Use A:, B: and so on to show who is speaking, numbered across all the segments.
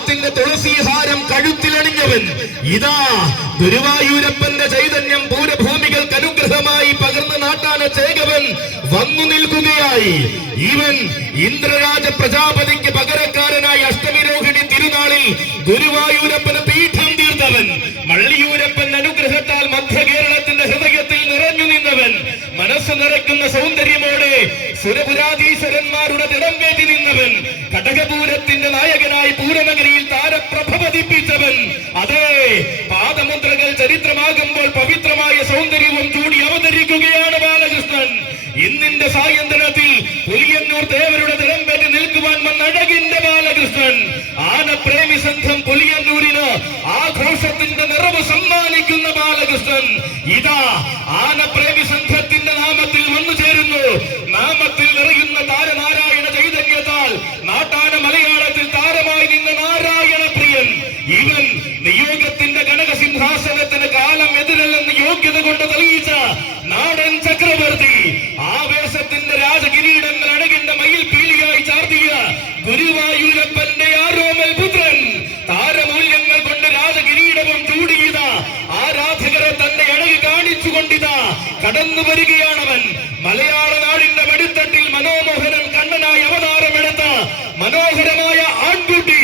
A: നാഗത്തിന്റെ തുളസീഹാരം കഴുത്തിലണിഞ്ഞവൻ. ഇതാ ഗുരുവായൂരപ്പന്റെ ചൈതന്യം പൂരഭൂമികൾക്ക് അനുഗ്രഹമായി പകർന്ന നാട്ടാന ചേകവൻ വന്നു നിൽക്കുകയായി. ഇവൻ ഇന്ദ്രരാജ പ്രജാപതിക്ക് പകരക്കാരനായി അഷ്ടമിരോഹിണി തിരുനാളിൽ ഗുരുവായൂരപ്പന് സൗന്ദര്യമോടെ സുരപുരാധീശ്വരന്മാരുടെ തിടമ്പേറ്റി നിന്നവൻ കടകപൂരത്തിന്റെ നായകനായി പൂരനഗരിയിൽ താരപ്രഭ പതിപ്പിച്ചവൻ. അതെ പാദമുദ്രകൾ ചരിത്രമാകുമ്പോൾ പവിത്രമായ സൗന്ദര്യവും ചൂടി അവതരിക്കുകയാണ് ബാലകൃഷ്ണൻ. ഇന്നിന്റെ സായന്ത്രത്തിൽ പുലിയന്നൂർ ദേവരുടെ തിടമ്പേറ്റി നിൽക്കുവാൻ വന്ന അഴകിന്റെ ബാലകൃഷ്ണൻ. ആനപ്രേമി സംഘം പുലിയന്നൂരിന് ആഘോഷത്തിന്റെ നിറവ് സമ്മാനിക്കുന്ന ബാലകൃഷ്ണൻ. ഇതാ ആനപ്രേമി സംഘത്തിന്റെ നാമത്തിൽ വന്നു ചേരുന്നു നാമത്തിൽ നിറയുന്ന താരനാരായണ ചൈതന്യത്താൽ നാട്ടാന മലയാളത്തിൽ താരമായി നിന്ന നാരായണ പ്രിയൻ ഇവൻ നിയോഗത്തിന്റെ കനകസിംഹാസനത്തിന് കാലം എതിരല്ലെന്ന് യോഗ്യത കൊണ്ട് തെളിയിച്ച നാടൻ ചക്രവർത്തി ആവേശത്തിന്റെ രാജകിരീടങ്ങൾ അടകിന്റെ മയിൽ പീലിയായി ചാർത്തിയ ഗുരുവായൂരപ്പന്റെ ആരോമൽ പുത്രൻ. താരമൂല്യങ്ങൾ കൊണ്ട് രാജകിരീടവും ചൂടിയത ആരാധകരെ തന്റെ കാണിച്ചു കാണിച്ചുകൊണ്ടിതാ. കടന്നു വരികയാണവൻ. മലയാള നാടിന്റെ മടിത്തട്ടിൽ മനോമോഹനൻ കണ്ണനായി അവതാരമെടുത്ത മനോഹരമായ ആൺകുട്ടി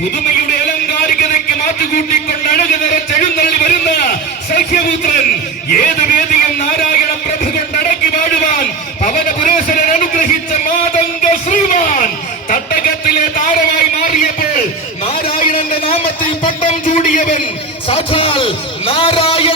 A: പുതുമയുടെ അലങ്കാരികതയ്ക്ക് മാറ്റുകൂട്ടിക്കൊണ്ട് അഴക് നിറച്ചെഴുന്നള്ളി വരുന്ന സഖ്യപുത്രൻ ഏത് വേദിയും നാരായണ പ്രഭ കൊണ്ടടക്കി വാഴുവാൻ പവന പുരേശ്വരൻ അനുഗ്രഹിച്ച മാതംഗ ശ്രീമാൻ. തട്ടകത്തിലെ താരമായി മാറിയപ്പോൾ നാരായണന്റെ നാമത്തിൽ പട്ടം ചൂടിയവൻ സാക്ഷാൽ നാരായണ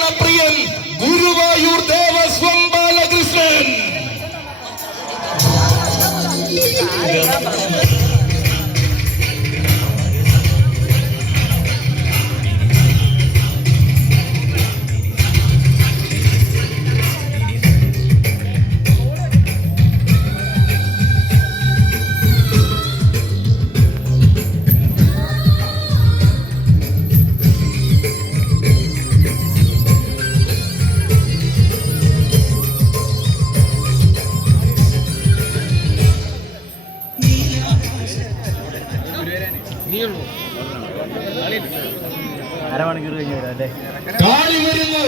B: അരമണിക്കൂർ കഴിഞ്ഞു വരാം അല്ലേ?
A: കാളി വരുന്നു.